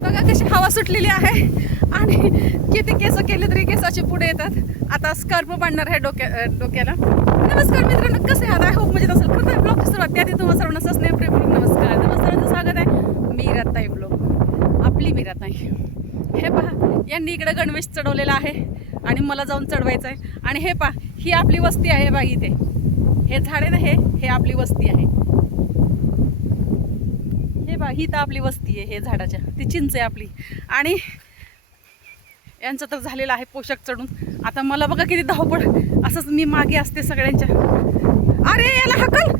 बघा कशी हवा सुटलेली आहे आणि किती केस केले तरी केसाचे पुढे येतात. आता स्कार्फ बांधणार आहे डोक्याला. नमस्कार मित्रांनो, कसे आहात? आय होप मजेत असेल. करतोय ब्लॉगची सुरुवात त्याआधी तुम्हाला सर्वांना सस्नेह प्रेम नमस्कार. सर्वांचं स्वागत आहे मीराताई ब्लॉग. आपली मीराताई. हे पहा, यांनी इकडे गणवेश चढवलेला आहे आणि मला जाऊन चढवायचं आहे. आणि हे पहा, ही आपली वस्ती आहे. बघा इथे हे झाड आहे ना, हे आपली वस्ती आहे. हे बघा, ही तर आपली वस्ती आहे. हे झाडाच्या ती चिंच आहे आपली. आणि यांचं तर झालेलं आहे पोशाख चढून. आता मला बघा किती धावपळ. असंच मी मागे असते सगळ्यांच्या. अरे याला हकल,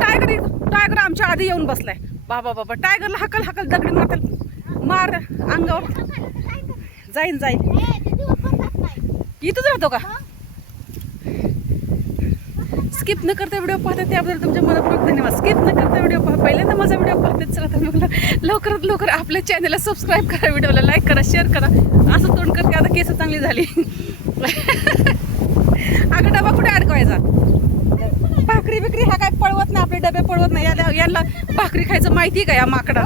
टायगर आमच्या आधी येऊन बसलाय. बाबा टायगरला हकल दगडी मार अंगावर. जाईन इथंच राहतो का? स्किप न करता व्हिडिओ पाहते त्याबद्दल तुमच्या मनपूर्वक धन्यवाद. स्किप न करता व्हिडिओ पहा. पहिल्यांदा माझा व्हिडिओ पाहते चला तर मला लवकरात लवकर आपल्या चॅनलला सबस्क्राईब करा, व्हिडिओला लाईक करा, शेअर करा. असं तोंड करते. आता केस चांगली झाली. अगं डबा कुठे अडकवायचा? भाकरी बिकरी हा काय पळवत नाही, आपले डबे पळवत नाही. यांना भाकरी खायचं माहिती का या माकडा?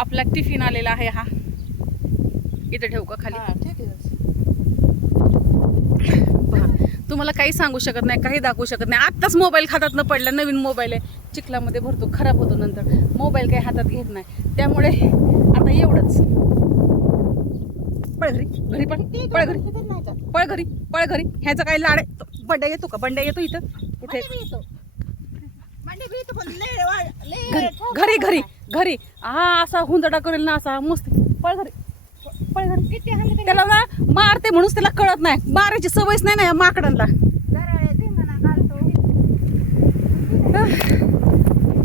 आपला टिफिन आलेला आहे. हा इथे ठेवू का खाली? तुम्हाला काही सांगू शकत नाही, काही दाखवू शकत नाही. आत्ताच मोबाईल हातात न पडला. नवीन मोबाईल आहे, चिखलामध्ये भरतो, खराब होतो नंतर. मोबाईल काही हातात घेत नाही. त्यामुळे आता एवढंच. पळ घरी. ह्याचा काही लाड आहे? बंड्या येतो का? बंड्या येतो इथं कुठे? घरी हा असा हुंदडा करेल ना, असा मस्त. पळ घरी. त्याला ना मारते म्हणून त्याला कळत नाही. मारायची सवयच नाही ना या माकडांना.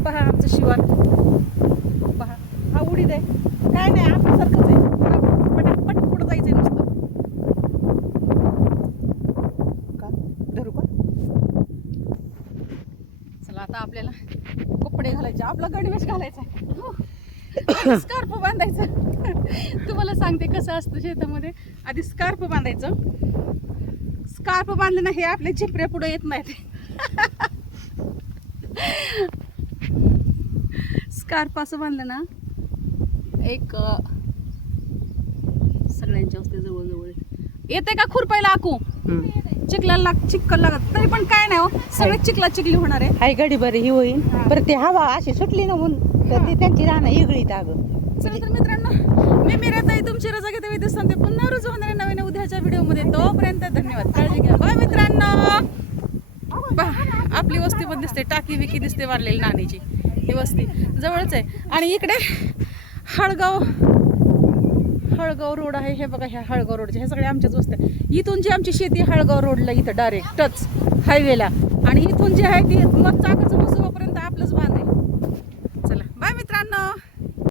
पहा आमचं शिवार. पहा हा उडीद आहे. काय नाही, आपल्यासारखंच आहे. पटापट पुढं जायचंय नुसतं. का धरू का? चला आता आपल्याला कपडे घालायचे. आपला गणवेश घालायचा आहे. स्कार्फ बांधायचं. तुम्हाला सांगते कसं असतं शेतामध्ये. आधी स्कार्फ बांधायचं. स्कार्फ बांधलं ना, हे आपले झिपऱ्या पुढे येत नाहीत. स्कार्फ असं बांधलं ना, एक सगळ्यांच्या वस्ती जवळ येते का खुरपायला आकू? चिखल लागत तरी पण काय नाही हो, सगळे चिखली होणार आहे. हाय गडी बरी ही होईल. बरं ते हवा अशी सुटली ना म्हणून तर ती त्यांची राहणं इगळीत. अगं चला तर मित्रांनो, मी मीराताई तुमची रजा घेते. विद्युत सांगते पुन्हा रोज होणाऱ्या नवीन उद्याच्या व्हिडिओमध्ये. तोपर्यंत धन्यवाद, काळजी घ्या, बाय मित्रांनो. आपली वस्ती पण दिसते, टाकी विकी दिसते वाढलेली नाणीची. ही वस्ती जवळच आहे. आणि इकडे हळगाव रोड आहे. हे बघा, ह्या हळगाव रोडच्या ह्या सगळ्या आमच्याच वस्त्या. इथून जी आमची शेती हळगाव रोडला इथं डायरेक्ट टच हायवेला. आणि इथून जी आहे ती मग चाकाचं बसवापर्यंत आपलंच बांध आहे. चला बाय मित्रांनो.